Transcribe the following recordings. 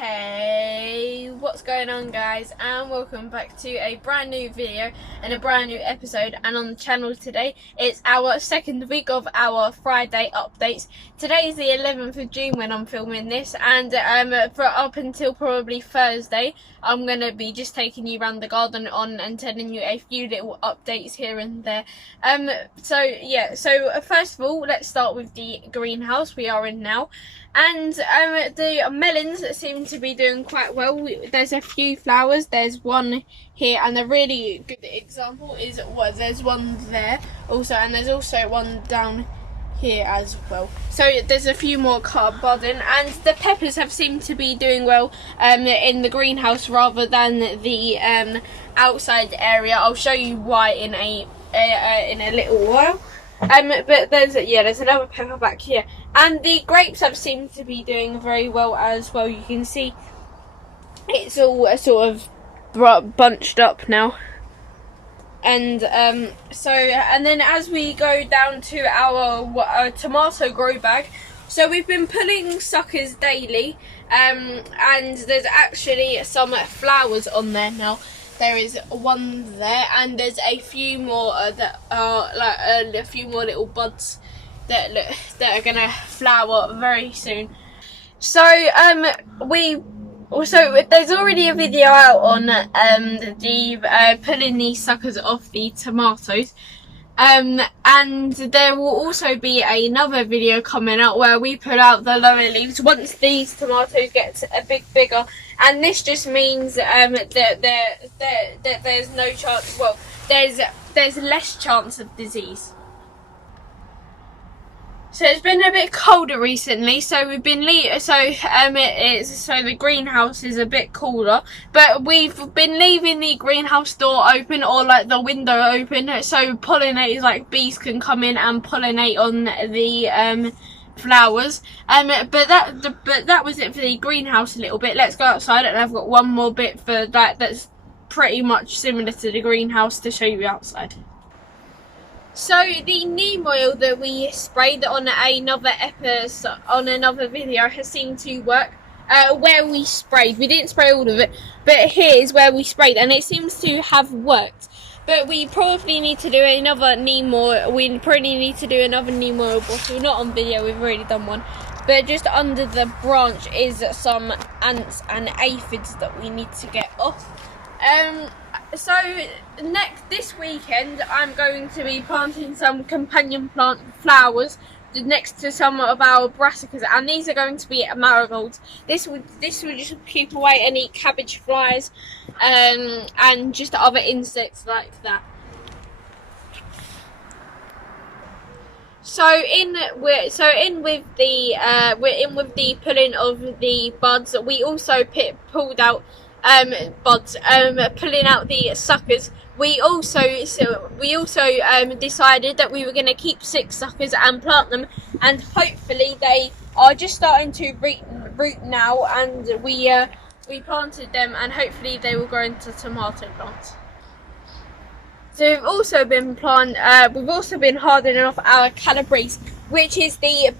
Hey, what's going on, guys, and welcome back to a brand new video and a brand new episode. And on the channel today, it's our second week of our Friday updates. Today is the 11th of June when I'm filming this, and for up until probably Thursday, I'm going to be just taking you around the garden and telling you a few little updates here and there. So first of all, let's start with the greenhouse we are in now. And the melons seem to be doing quite well. There's a few flowers. There's one here, and a really good example is there's one there also, and there's also one down here as well. So there's a few more budding, and the peppers have seemed to be doing well in the greenhouse rather than the outside area. I'll show you why in a little while. But there's another pepper back here, and the grapes have seemed to be doing very well as well. You can see it's all sort of bunched up now, and and then as we go down to our tomato grow bag, so we've been pulling suckers daily, and there's actually some flowers on there now. There is one there, and there's a few more that are a few more little buds that are gonna flower very soon. So there's already a video out on pulling these suckers off the tomatoes. And there will also be another video coming out where we pull out the lower leaves once these tomatoes get a bit bigger, and this just means that there's no chance. Well, there's less chance of disease. So it's been a bit colder recently, so we've been so the greenhouse is a bit cooler, but we've been leaving the greenhouse door open, or like the window open, so pollinators like bees can come in and pollinate on the flowers. But that was it for the greenhouse a little bit. Let's go outside, and I've got one more bit for that's pretty much similar to the greenhouse to show you outside. So the neem oil that we sprayed on another episode, on another video, has seemed to work. Where we sprayed, we didn't spray all of it, but here's where we sprayed, and it seems to have worked. But we probably need to do another neem oil. We probably need to do another neem oil bottle. Not on video, we've already done one. But just under the branch is some ants and aphids that we need to get off. So this weekend I'm going to be planting some companion plant flowers next to some of our brassicas, and these are going to be marigolds. This would just keep away any cabbage flies and just other insects like that. We're in with the pulling of the buds. We also pulled out buds, pulling out the suckers. We also decided that we were going to keep 6 suckers and plant them, and hopefully they are just starting to root now, and we planted them, and hopefully they will grow into tomato plants. So we've also been hardening off our calabrese, which is the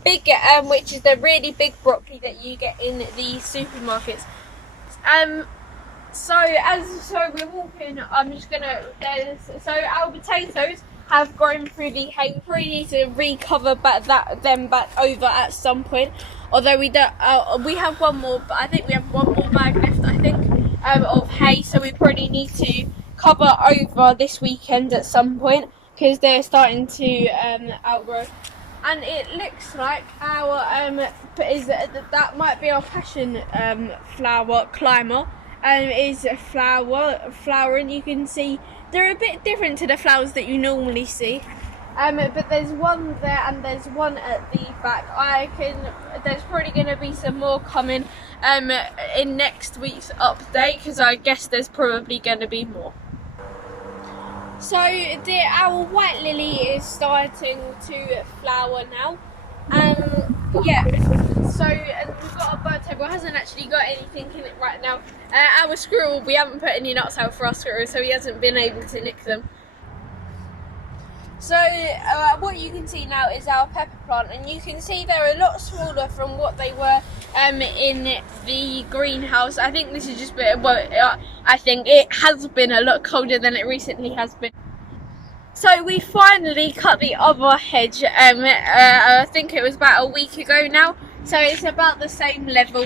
really big broccoli that you get in the supermarkets. So we're walking. I'm just gonna. So our potatoes have grown through the hay. We probably need to recover them back over at some point. Although we don't. We have one more. I think we have one more bag left. I think of hay. So we probably need to cover over this weekend at some point, because they're starting to outgrow. And it looks like our that might be our passion flower climber. Is flowering. You can see they're a bit different to the flowers that you normally see. But there's one there, and there's one at the back. There's probably going to be some more coming in next week's update, because I guess there's probably going to be more. So our white lily is starting to flower now. So we've got a bird table. It hasn't actually got anything in it right now. Our squirrel, we haven't put any nuts out for our squirrel, so he hasn't been able to nick them. So what you can see now is our pepper plant, and you can see they're a lot smaller from what they were in the greenhouse. I think this is just I think it has been a lot colder than it recently has been. So we finally cut the other hedge. I think it was about a week ago now, so it's about the same level.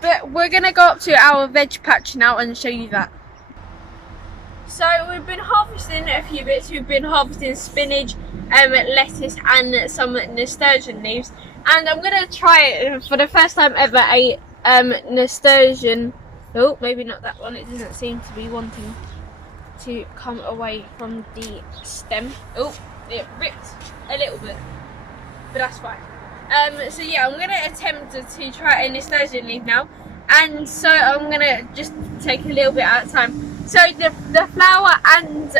But we're gonna go up to our veg patch now and show you that. So we've been harvesting a few bits. We've been harvesting spinach, lettuce and some nasturtium leaves. And I'm going to try for the first time ever a nasturtium. Oh, maybe not that one. It doesn't seem to be wanting to come away from the stem. Oh, it ripped a little bit, but that's fine. So yeah, I'm going to attempt to try a nasturtium leaf now. And so I'm going to just take a little bit at a time. So the flower and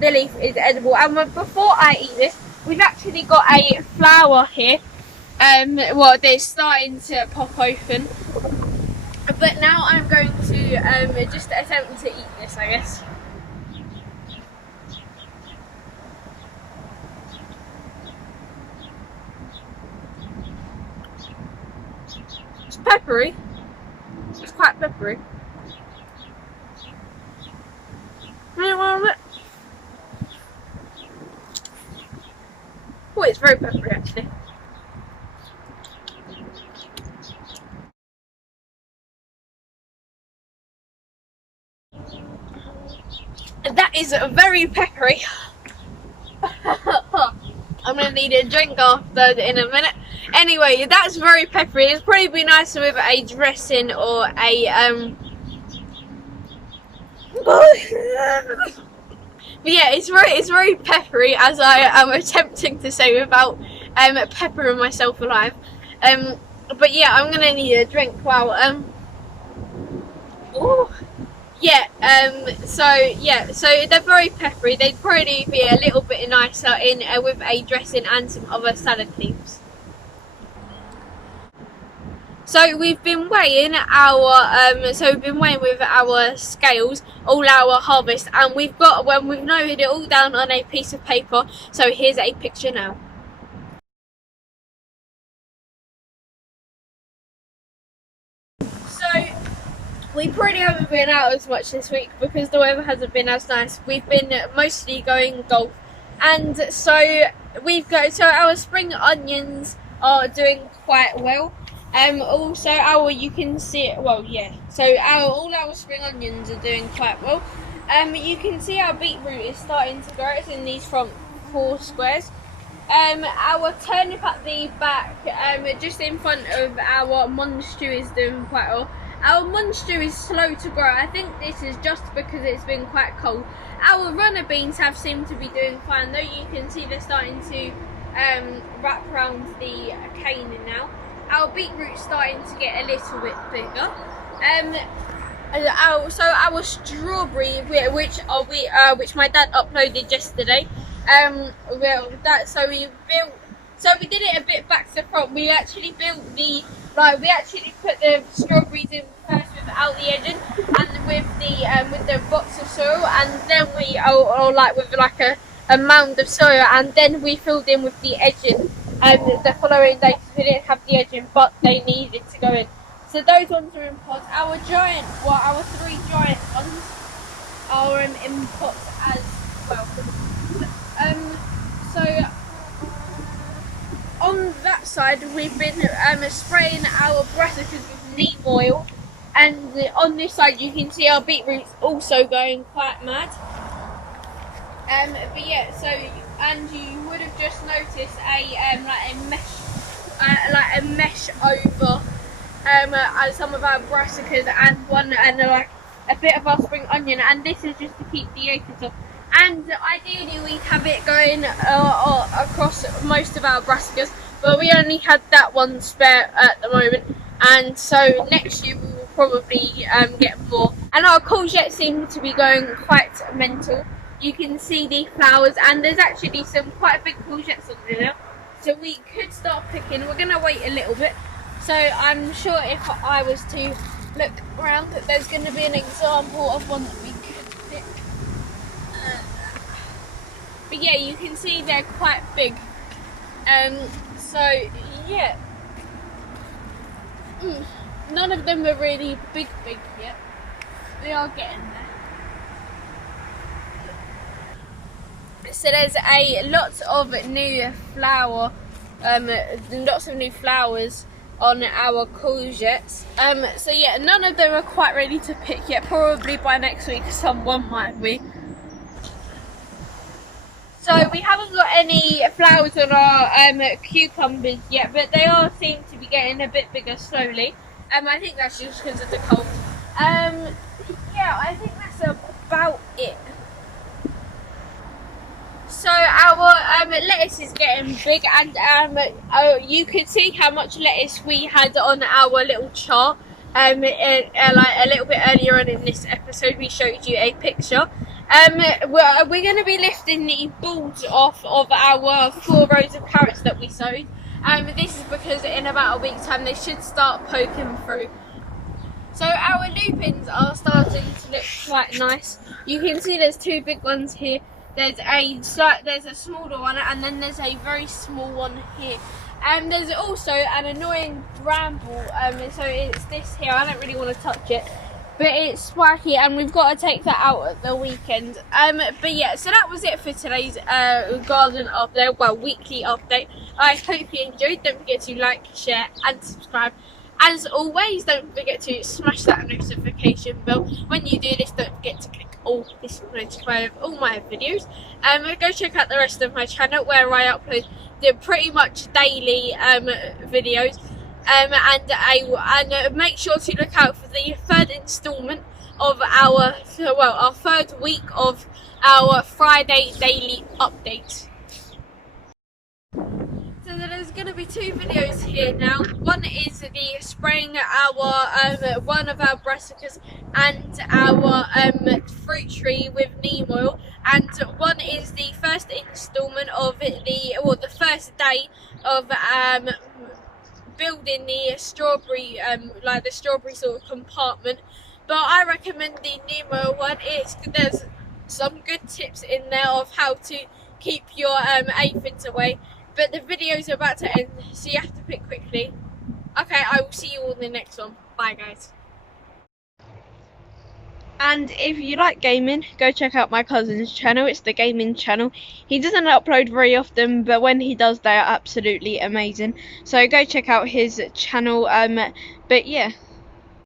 the leaf is edible. And before I eat this, we've actually got a flower here. Well, they're starting to pop open. But now I'm going to just attempt to eat this, I guess. It's peppery. It's quite peppery. Oh, it's very peppery actually. That is very peppery. I'm gonna need a drink after in a minute. Anyway, that's very peppery. It's probably be nicer with a dressing or a But yeah, it's very peppery, as I am attempting to say without peppering myself alive. But yeah, I'm gonna need a drink. Wow. Oh. Yeah. So they're very peppery. They'd probably be a little bit nicer in with a dressing and some other salad leaves. So we've been weighing with our scales all our harvest, and we've noted it all down on a piece of paper. So here's a picture now. So we probably haven't been out as much this week because the weather hasn't been as nice. We've been mostly going golf, and so our spring onions are doing quite well. Also you can see it, well, yeah, so all our spring onions are doing quite well. You can see our beetroot is starting to grow. It's in these front 4 squares. Our turnip at the back, just in front of our monstew, is doing quite well. Our monstew is slow to grow. I think this is just because it's been quite cold. Our runner beans have seemed to be doing fine, though. You can see they're starting to wrap around the cane now. Our beetroot's starting to get a little bit bigger. Our strawberry, which my dad uploaded yesterday. We did it a bit back to front. We actually put the strawberries in first without the edging, and with the box of soil, and then we with a mound of soil, and then we filled in with the edging. The following day, we didn't have the edging, but they needed to go in. So those ones are in pots. Our 3 giant ones are in pots as well. So on that side, we've been spraying our brassicas with neem oil, and on this side, you can see our beetroot's also going quite mad. But yeah, and you would have just noticed a mesh over some of our brassicas and a bit of our spring onion, and this is just to keep the aphids off. And ideally we'd have it going across most of our brassicas, but we only had that one spare at the moment, and so next year we will probably get more. And our courgettes seem to be going quite mental. You can see the flowers, and there's actually some quite big courgettes on there, so we could start picking. We're going to wait a little bit. So I'm sure if I was to look around, that there's going to be an example of one that we could pick. But yeah, you can see they're quite big. So yeah, none of them are really big yet. They are getting there. So there's a lot of new lots of new flowers on our courgettes. So yeah, none of them are quite ready to pick yet. Probably by next week someone might be. So we haven't got any flowers on our cucumbers yet, but they are seem to be getting a bit bigger slowly. I think that's just because of the cold. Yeah, I think that's about it. So our lettuce is getting big, and you can see how much lettuce we had on our little chart. Like a little bit earlier on in this episode, we showed you a picture. We're going to be lifting the balls off of our 4 rows of carrots that we sowed. This is because in about a week's time they should start poking through. So our lupins are starting to look quite nice. You can see there's 2 big ones here. There's a smaller one, and then there's a very small one here. There's also an annoying bramble. So it's this here. I don't really want to touch it, but it's spiky, and we've got to take that out at the weekend. But yeah, so that was it for today's garden update, well, weekly update. I hope you enjoyed. Don't forget to like, share, and subscribe. As always, don't forget to smash that notification bell. When you do this, don't forget to click all this to notify of all my videos. Go check out the rest of my channel where I upload pretty much daily videos. And make sure to look out for the 3rd instalment of our 3rd week of our Friday daily updates. So there's going to be 2 videos here now. One is the spraying one of our brassicas and our fruit tree with neem oil, and one is the first instalment of the first day of building the strawberry, like the strawberry sort of compartment. But I recommend the neem oil one. There's some good tips in there of how to keep your aphids away. But the video's about to end, so you have to pick quickly. Okay, I will see you all in the next one. Bye, guys. And if you like gaming, go check out my cousin's channel. It's the gaming channel. He doesn't upload very often, but when he does, they are absolutely amazing. So go check out his channel. But yeah.